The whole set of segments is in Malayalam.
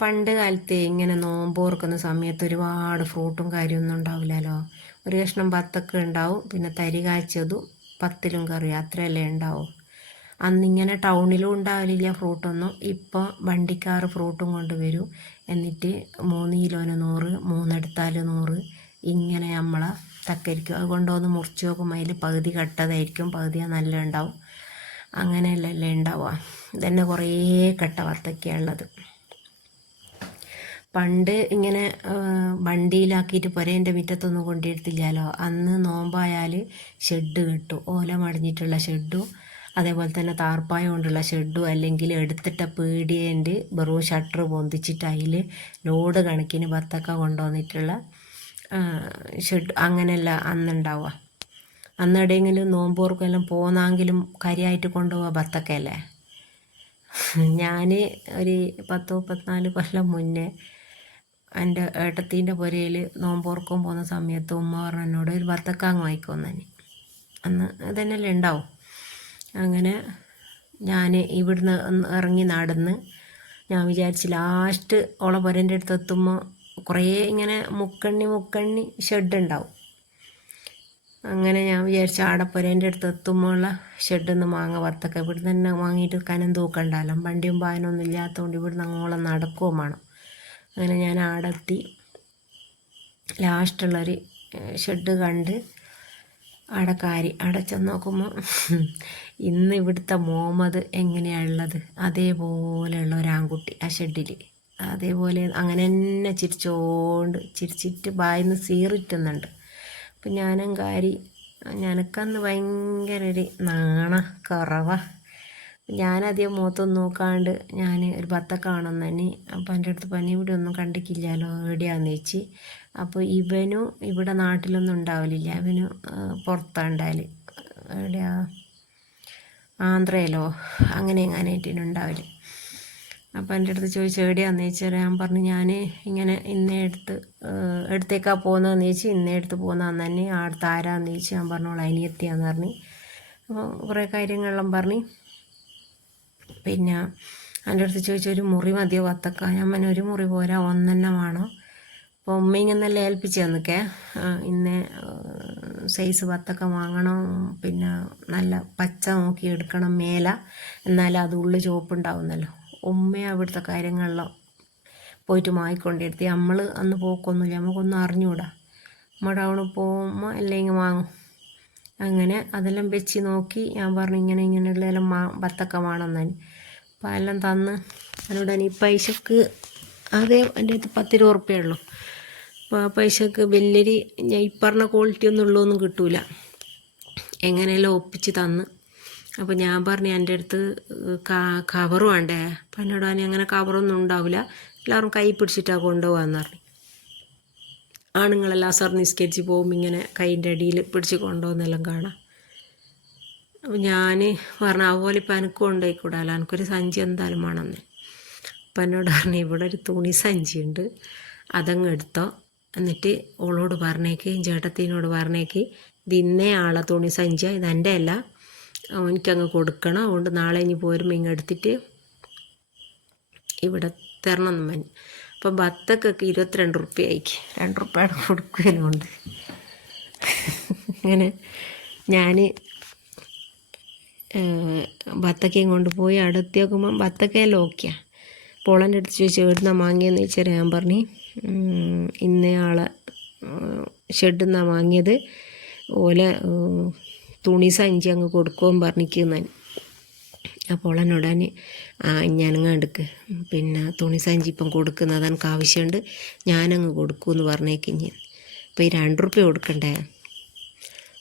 പണ്ട് കാലത്ത് ഇങ്ങനെ നോമ്പോർക്കുന്ന സമയത്ത് ഒരുപാട് ഫ്രൂട്ടും കാര്യമൊന്നും ഉണ്ടാവില്ലല്ലോ. ഒരു കഷ്ണം ബത്തക്ക ഉണ്ടാവും, പിന്നെ തരി കാച്ചതും പത്തിലും കറി, അത്രയല്ലേ ഉണ്ടാവും. അന്നിങ്ങനെ ടൗണിലും ഉണ്ടാവില്ല ഫ്രൂട്ടൊന്നും. ഇപ്പോൾ വണ്ടിക്കാർ ഫ്രൂട്ടും കൊണ്ട് വരും. എന്നിട്ട് 3 കിലോന് 100, 3 എടുത്താൽ 100, ഇങ്ങനെ നമ്മളെ തക്കരിക്കും. അത് കൊണ്ടുവന്ന് മുറിച്ച് നോക്കുമ്പോൾ അതിൽ പകുതി കട്ടതായിരിക്കും, പകുതി നല്ല ഉണ്ടാവും. അങ്ങനെയല്ലേ ഉണ്ടാവുക. ഇതന്നെ കുറേ കട്ട വത്തക്കയുള്ളത്. പണ്ട് ഇങ്ങനെ വണ്ടിയിലാക്കിയിട്ട് പുരേൻ്റെ മുറ്റത്തൊന്നും കൊണ്ടിരുത്തില്ലല്ലോ. അന്ന് നോമ്പായാൽ ഷെഡ് കിട്ടും, ഓല മടിഞ്ഞിട്ടുള്ള ഷെഡും അതേപോലെ തന്നെ താർപ്പായ കൊണ്ടുള്ള ഷെഡും, അല്ലെങ്കിൽ എടുത്തിട്ട പീടിയേൻ്റെ വെറും ഷട്ടർ പൊന്തിച്ചിട്ട് അതിൽ ലോഡ് കണക്കിന് ബത്തക്ക കൊണ്ടുവന്നിട്ടുള്ള ഷെഡ്, അങ്ങനെയല്ല അന്നുണ്ടാവുക. അന്ന് എവിടെയെങ്കിലും നോമ്പോർക്കെല്ലാം പോന്നെങ്കിലും കാര്യമായിട്ട് കൊണ്ടുപോവുക ബത്തക്കയല്ലേ. ഞാൻ ഒരു 10-34 കൊല്ലം മുന്നേ എൻ്റെ ഏട്ടത്തീൻ്റെ പുരയിൽ നോമ്പോർക്കം പോകുന്ന സമയത്ത് ഉമ്മ പറഞ്ഞു എന്നോട് ഒരു ബത്തക്കാങ്ങ് വാങ്ങിക്കുമെന്ന്. അന്ന് ഇതന്നെയല്ലേ ഉണ്ടാവും. അങ്ങനെ ഞാൻ ഇവിടുന്ന് ഇറങ്ങി നടന്ന് ഞാൻ വിചാരിച്ച് ലാസ്റ്റ് ഓളെ പുരേൻ്റെ അടുത്ത് എത്തുമ്പോൾ കുറേ ഇങ്ങനെ മുക്കണ്ണി ഷെഡ് ഉണ്ടാവും. അങ്ങനെ ഞാൻ വിചാരിച്ചു ആടെ പുരേൻ്റെ അടുത്ത് എത്തുമ്പോഴുള്ള ഷെഡിൽ നിന്ന് മാങ്ങ വത്തക്ക ഇവിടുന്ന് തന്നെ വാങ്ങിയിട്ട് കനം തൂക്കണ്ടല്ലോ. വണ്ടിയും വാഹനമൊന്നും ഇല്ലാത്തതുകൊണ്ട് ഇവിടുന്ന് അങ്ങോളം നടക്കുകയും വേണം. അങ്ങനെ ഞാൻ ആടെ എത്തി ലാസ്റ്റുള്ളൊരു ഷെഡ് കണ്ട് അവിടെ അവിടെ ചെന്ന് നോക്കുമ്പോൾ ഇന്ന് ഇവിടുത്തെ മുഹമ്മദ് എങ്ങനെയാണുള്ളത് അതേപോലെയുള്ള ഒരാൺകുട്ടി ആ ഷെഡിൽ. അതേപോലെ അങ്ങനെ തന്നെ ചിരിച്ചിട്ട് ബായിന്ന് സീറിറ്റുന്നുണ്ട്. അപ്പം ഞാനും ഞാനക്കന്ന് ഭയങ്കര ഒരു കുറവാ. ഞാനധികം മുഖത്തൊന്നും നോക്കാണ്ട് ഞാൻ ഒരു ബത്തക്ക കാണുന്നു തന്നെ. അപ്പം എൻ്റെ അടുത്ത് പനി ഇവിടെ ഒന്നും കണ്ടിക്കില്ലല്ലോ, എവിടെയാന്ന് ചോദിച്ച്. അപ്പോൾ ഇവനും ഇവിടെ നാട്ടിലൊന്നും ഉണ്ടാവലില്ല, ഇവന് പുറത്താണ്ടാൽ, എവിടെയാ ആന്ധ്രയിലോ അങ്ങനെ എങ്ങാനായിട്ടിനുണ്ടാവല്. അപ്പോൾ എൻ്റെ അടുത്ത് ചോദിച്ചു എവിടെയാന്ന് ചോദിച്ചാൽ ഞാൻ പറഞ്ഞു ഞാൻ ഇങ്ങനെ ഇന്നേ എടുത്തേക്കാ പോകുന്നതെന്ന് ചോദിച്ചു. ഇന്നേ എടുത്ത് പോകുന്നതെന്ന് തന്നെ. അടുത്ത് ആരാന്ന് ചോദിച്ചു. ഞാൻ പറഞ്ഞോളൂ അനിയത്തിയാന്ന് പറഞ്ഞു. അപ്പോൾ കുറേ കാര്യങ്ങളെല്ലാം പറഞ്ഞ് പിന്നെ എൻ്റെ അടുത്ത് ചോദിച്ചു ഒരു മുറി മതിയോ വത്തക്ക. ഞാൻ പറഞ്ഞു ഒരു മുറി പോരാ, ഒന്നെണ്ണം വേണം. അപ്പോൾ ഉമ്മ ഇങ്ങനെല്ലാം ഏൽപ്പിച്ച് തന്നിക്കേ, ഇന്ന് സൈസ് വത്തക്ക വാങ്ങണം, പിന്നെ നല്ല പച്ച നോക്കി എടുക്കണം മേല, എന്നാലും അത് ഉള്ളിൽ ചുവപ്പുണ്ടാവുന്നല്ലോ. ഉമ്മ അവിടുത്തെ കാര്യങ്ങളെല്ലാം പോയിട്ട് വാങ്ങിക്കൊണ്ടിരുത്തി. നമ്മൾ അന്ന് പോക്കൊന്നുമില്ല, നമുക്കൊന്നും അറിഞ്ഞുകൂടാ. നമ്മൾ ടൗണിൽ പോകുമ്പോൾ അല്ലെങ്കിൽ വാങ്ങും. അങ്ങനെ അതെല്ലാം വെച്ച് നോക്കി ഞാൻ പറഞ്ഞു ഇങ്ങനെയുള്ളതെല്ലാം ബത്തക്ക വേണമെന്ന്. അപ്പം എല്ലാം തന്ന് എന്നോട് ഈ പൈസക്ക് അതേ എൻ്റെ അടുത്ത് 10 രൂപ ഉള്ളൂ. അപ്പോൾ ആ പൈസക്ക് വലിയൊരു ഞാൻ ഈ പറഞ്ഞ ക്വാളിറ്റി ഒന്നും ഉള്ളതൊന്നും കിട്ടൂല. എങ്ങനെയെല്ലാം ഒപ്പിച്ച് തന്ന്. അപ്പോൾ ഞാൻ പറഞ്ഞു എൻ്റെ അടുത്ത് കവർ വേണ്ടേ. അപ്പം എന്നോട് അങ്ങനെ കവറൊന്നും ഉണ്ടാവില്ല, എല്ലാവരും കൈ പിടിച്ചിട്ടാണ് കൊണ്ടുപോകാമെന്ന് പറഞ്ഞു. ആണുങ്ങളെല്ലാം അസർ നിസ്കരിച്ച് പോകുമ്പോൾ ഇങ്ങനെ കൈൻ്റെ അടിയിൽ പിടിച്ച് കൊണ്ടുപോകുന്നെല്ലാം കാണാം. അപ്പോൾ ഞാൻ പറഞ്ഞു അതുപോലെ ഇപ്പം എനിക്ക് കൊണ്ടുപോയിക്കൂടാലോ, എനിക്കൊരു സഞ്ചി എന്തായാലും വേണമെന്ന്. അപ്പം എന്നോട് പറഞ്ഞു ഇവിടെ ഒരു തുണി സഞ്ചി ഉണ്ട്, അതങ്ങ് എടുത്തോ, എന്നിട്ട് ഓളോട് പറഞ്ഞേക്ക്, ചേട്ടത്തിനോട് പറഞ്ഞേക്ക് ഇത് ഇന്നേ ആളെ തുണി സഞ്ചിയാണ്, ഇതെൻ്റെ അല്ല, എനിക്കങ്ങ് കൊടുക്കണം, അതുകൊണ്ട് നാളെ ഇനി പോരുമ്പോൾ ഇങ്ങ് എടുത്തിട്ട് ഇവിടെ തരണം എന്ന് പറഞ്ഞു. അപ്പോൾ ബത്തക്കൊക്കെ 22 റുപ്യ ആയിക്ക്, 2 റുപ്യയുടെ കൊടുക്കലുണ്ട്. അങ്ങനെ ഞാൻ ബത്തക്കയും കൊണ്ട് പോയി അടുത്ത് നോക്കുമ്പം ബത്തക്കയെല്ലാം ഓക്കെയാണ്. പോളൻ്റെ അടുത്ത് ചോദിച്ചു എവിടുന്നാ വാങ്ങിയെന്ന് ചോദിച്ചാൽ ഞാൻ പറഞ്ഞു ഇന്നേ ആളെ ഷെഡിൽ നിന്നാണ് വാങ്ങിയത്, ഓല തുണി സഞ്ചി അങ്ങ് കൊടുക്കുമെന്ന് പറഞ്ഞിരിക്കുന്നതിന്. അപ്പോൾ എന്നോടാൻ ഞാനങ്ങ് എടുക്ക്, പിന്നെ തുണി സഞ്ചി ഇപ്പം കൊടുക്കുന്നത് എനിക്ക് ആവശ്യമുണ്ട്, ഞാനങ്ങ് കൊടുക്കുമെന്ന് പറഞ്ഞേക്കിഞ്ഞ്. അപ്പോൾ ഈ 2 റുപ്യ കൊടുക്കണ്ടേ.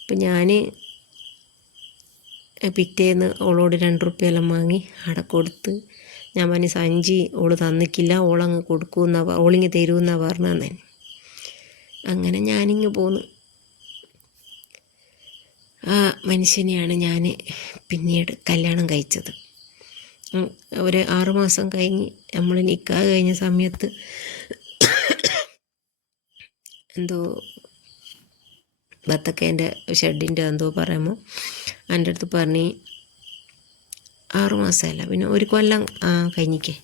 അപ്പം ഞാൻ പിറ്റേന്ന് ഓളോട് 2 റുപ്യെല്ലാം വാങ്ങി അവിടെ കൊടുത്ത്. ഞാൻ പറഞ്ഞു സഞ്ചി ഓള് തന്നിക്കില്ല, ഓളങ്ങ് കൊടുക്കുമെന്നാണ്, ഓളിങ്ങ് തരുമെന്നാണ് പറഞ്ഞതെന്ന്. അങ്ങനെ ഞാനിങ്ങ് പോന്ന്. ആ മനുഷ്യനെയാണ് ഞാൻ പിന്നീട് കല്യാണം കഴിച്ചത്. ഒരു 6 മാസം കഴിഞ്ഞ് നമ്മൾ നിക്കാഹ് കഴിഞ്ഞ സമയത്ത് എന്തോ ബത്തക്കേൻ്റെ ഷെഡിൻ്റെ എന്തോ പറയുമ്പോൾ എൻ്റെ അടുത്ത് പറഞ്ഞ് 6 മാസമല്ല പിന്നെ 1 കൊല്ലം കഴിഞ്ഞിക്കേ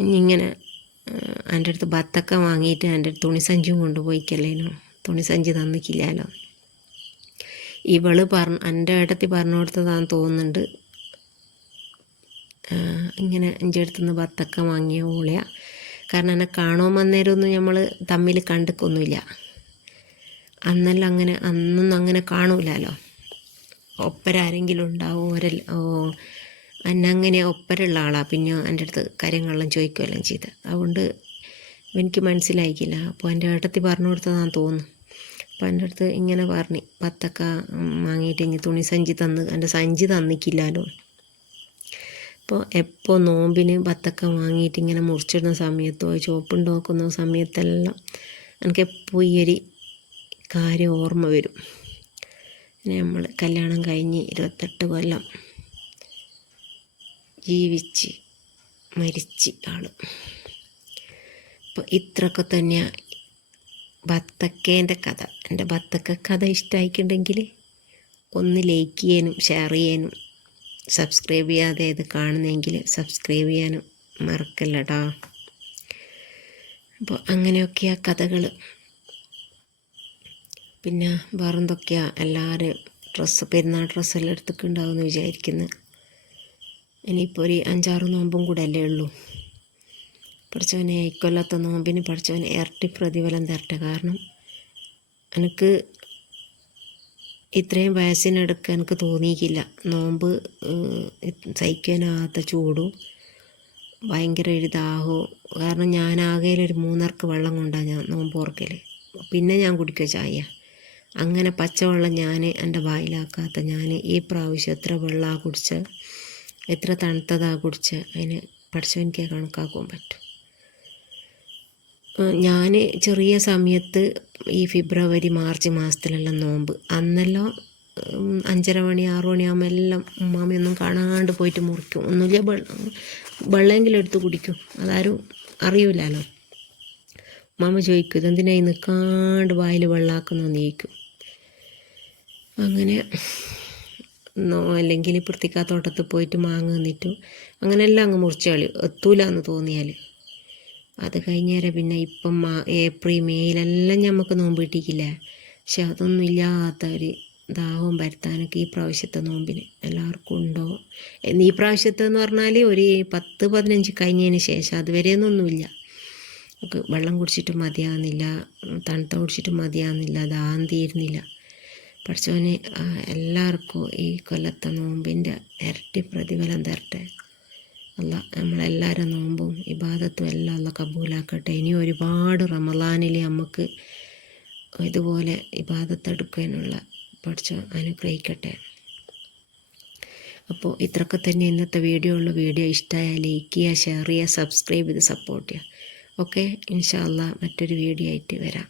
ഇനിയിങ്ങനെ എൻ്റെ അടുത്ത് ബത്തക്ക വാങ്ങിയിട്ട് എൻ്റെ തുണിസഞ്ചിയും കൊണ്ടുപോയിക്കല്ലേനു, തുണിസഞ്ചി തന്നിക്കില്ലല്ലോ. എൻ്റെ ഏട്ടത്തി പറഞ്ഞു കൊടുത്തതാണെന്ന് തോന്നുന്നുണ്ട്. ഇങ്ങനെ എൻ്റെ അടുത്തുനിന്ന് ബത്തക്ക വാങ്ങിയ ഊളയാ. കാരണം എന്നെ കാണുമ്പോൾ അന്നേരമൊന്നും നമ്മൾ തമ്മിൽ കണ്ടിക്കൊന്നുമില്ല. അന്നൊന്നും അങ്ങനെ കാണൂലല്ലോ. ഒപ്പരാരെങ്കിലും ഉണ്ടാവും. എന്നെ ഒപ്പരുള്ള ആളാണ്. പിന്നെ എൻ്റെ അടുത്ത് കാര്യങ്ങളെല്ലാം ചോദിക്കുകയെല്ലാം ചെയ്ത്. അതുകൊണ്ട് എനിക്ക് മനസ്സിലായിക്കില്ല. അപ്പോൾ എൻ്റെ ഏട്ടത്തി പറഞ്ഞു കൊടുത്തതാണെന്ന് തോന്നുന്നു. അപ്പോൾ എൻ്റെ അടുത്ത് ഇങ്ങനെ പറഞ്ഞു, ബത്തക്ക വാങ്ങിയിട്ട് ഇനി തുണിസഞ്ചി എൻ്റെ സഞ്ചി തന്നിക്കില്ലല്ലോ. അപ്പോൾ എപ്പോൾ നോമ്പിന് ബത്തക്ക വാങ്ങിയിട്ട് ഇങ്ങനെ മുറിച്ചിടുന്ന സമയത്തോ ചോപ്പുണ്ട് നോക്കുന്ന സമയത്തെല്ലാം എനിക്കെപ്പോൾ ഈ ഒരു കാര്യം ഓർമ്മ വരും. പിന്നെ നമ്മൾ കല്യാണം കഴിഞ്ഞ് 28 കൊല്ലം ജീവിച്ച് മരിച്ച് ആൾ. അപ്പോൾ ഇത്രയൊക്കെ തന്നെയാണ് ബത്തക്കേൻ്റെ കഥ. എൻ്റെ ബത്തക്ക കഥ ഇഷ്ടമായിട്ടുണ്ടെങ്കിൽ ഒന്ന് ലൈക്ക് ചെയ്യാനും ഷെയർ ചെയ്യാനും സബ്സ്ക്രൈബ് ചെയ്യാതെ ഇത് കാണുന്നെങ്കിൽ സബ്സ്ക്രൈബ് ചെയ്യാനും മറക്കല്ലടാ. അപ്പോൾ അങ്ങനെയൊക്കെയാണ് കഥകൾ. പിന്നെ വേറെന്തൊക്കെയാണ്, എല്ലാവരും പെരുന്നാൾ ഡ്രസ്സെല്ലാം എടുത്തിട്ടുണ്ടാവുമെന്ന് വിചാരിക്കുന്നു. ഇനിയിപ്പോൾ ഒരു 5-6 നോമ്പും കൂടെ അല്ലേ ഉള്ളൂ. പഠിച്ചവനെ ഇക്കൊല്ലത്തെ നോമ്പിന് പഠിച്ചവനെ ഇരട്ടി പ്രതിഫലം തരട്ടെ. കാരണം എനിക്ക് ഇത്രയും വയസ്സിനെടുക്കാൻ എനിക്ക് തോന്നിയിട്ടില്ല. നോമ്പ് സഹിക്കാനാകാത്ത ചൂടും ഭയങ്കര ഒരു ദാഹവും. കാരണം ഞാൻ ആകെയിലൊരു 3 അർക്ക് വെള്ളം കൊണ്ടാണ് ഞാൻ നോമ്പ് ഓർക്കൽ. പിന്നെ ഞാൻ കുടിക്കുക ചായ. അങ്ങനെ പച്ചവെള്ളം ഞാൻ എൻ്റെ വായിലാക്കാത്ത ഞാൻ ഈ പ്രാവശ്യം എത്ര വെള്ളമാണ് കുടിച്ചത്, എത്ര തണുത്തതാണ് കുടിച്ചത്, അതിന് പഠിച്ചവനിക്ക് കണക്കാക്കാൻ പറ്റും. ഞാൻ ചെറിയ സമയത്ത് ഈ ഫെബ്രുവരി മാർച്ച് മാസത്തിലെല്ലാം നോമ്പ്, അന്നെല്ലാം 5:30 മണി 6 മണിയാകുമ്പോൾ എല്ലാം ഉമ്മാമയൊന്നും കാണാണ്ട് പോയിട്ട് മുറിക്കും. ഒന്നുമില്ല, വെള്ളമെങ്കിലും എടുത്ത് കുടിക്കും. അതാരും അറിയില്ലല്ലോ. ഉമ്മാമ ചോദിക്കും, ഇതെന്തിനായി നിൽക്കാണ്ട് വായിൽ വെള്ളമാക്കുന്നതെന്ന് ചോദിക്കും. അങ്ങനെ അല്ലെങ്കിൽ വൃത്തിക്കാത്തോട്ടത്തിൽ പോയിട്ട് മാങ്ങ നിന്നിട്ടും അങ്ങനെയെല്ലാം അങ്ങ് മുറിച്ച് കളയും, എത്തൂല എന്ന് തോന്നിയാൽ. അത് കഴിഞ്ഞേരം പിന്നെ ഇപ്പം ഏപ്രിൽ മെയ്യിലെല്ലാം നമുക്ക് നോമ്പ് കിട്ടിയിട്ടില്ല. പക്ഷെ അതൊന്നും ഇല്ലാത്തൊരു ദാഹവും വരുത്താനൊക്കെ ഈ പ്രാവശ്യത്തെ നോമ്പിന് എല്ലാവർക്കും ഉണ്ടോ. ഈ പ്രാവശ്യത്തെന്ന് പറഞ്ഞാൽ ഒരു 10-15 കഴിഞ്ഞതിന് ശേഷം അതുവരെയൊന്നുമില്ല. നമുക്ക് വെള്ളം കുടിച്ചിട്ട് മതിയാകുന്നില്ല, തണുത്ത കുടിച്ചിട്ട് മതിയാകുന്നില്ല, ദാഹം തീരുന്നില്ല. പഠിച്ചവന് എല്ലാവർക്കും ഈ കൊല്ലത്തെ നോമ്പിൻ്റെ ഇരട്ടി പ്രതിഫലം തരട്ടെ. അല്ല നമ്മളെല്ലാവരും നോമ്പും ഇബാദത്തും എല്ലാം അല്ല കബൂലാക്കട്ടെ. ഇനി ഒരുപാട് റമളാനിൽ നമുക്ക് ഇതുപോലെ ഇബാദത്തെടുക്കാനുള്ള പഠിച്ചോ അനുഗ്രഹിക്കട്ടെ. അപ്പോൾ ഇത്രയൊക്കെ തന്നെ ഇന്നത്തെ വീഡിയോ ഇഷ്ടമായാൽ ലൈക്ക് ചെയ്യുക, ഷെയർ ചെയ്യുക, സബ്സ്ക്രൈബ് ചെയ്ത് സപ്പോർട്ട് ചെയ്യുക. ഓക്കെ, ഇൻഷാ അല്ലാ മറ്റൊരു വീഡിയോ ആയിട്ട് വരാം.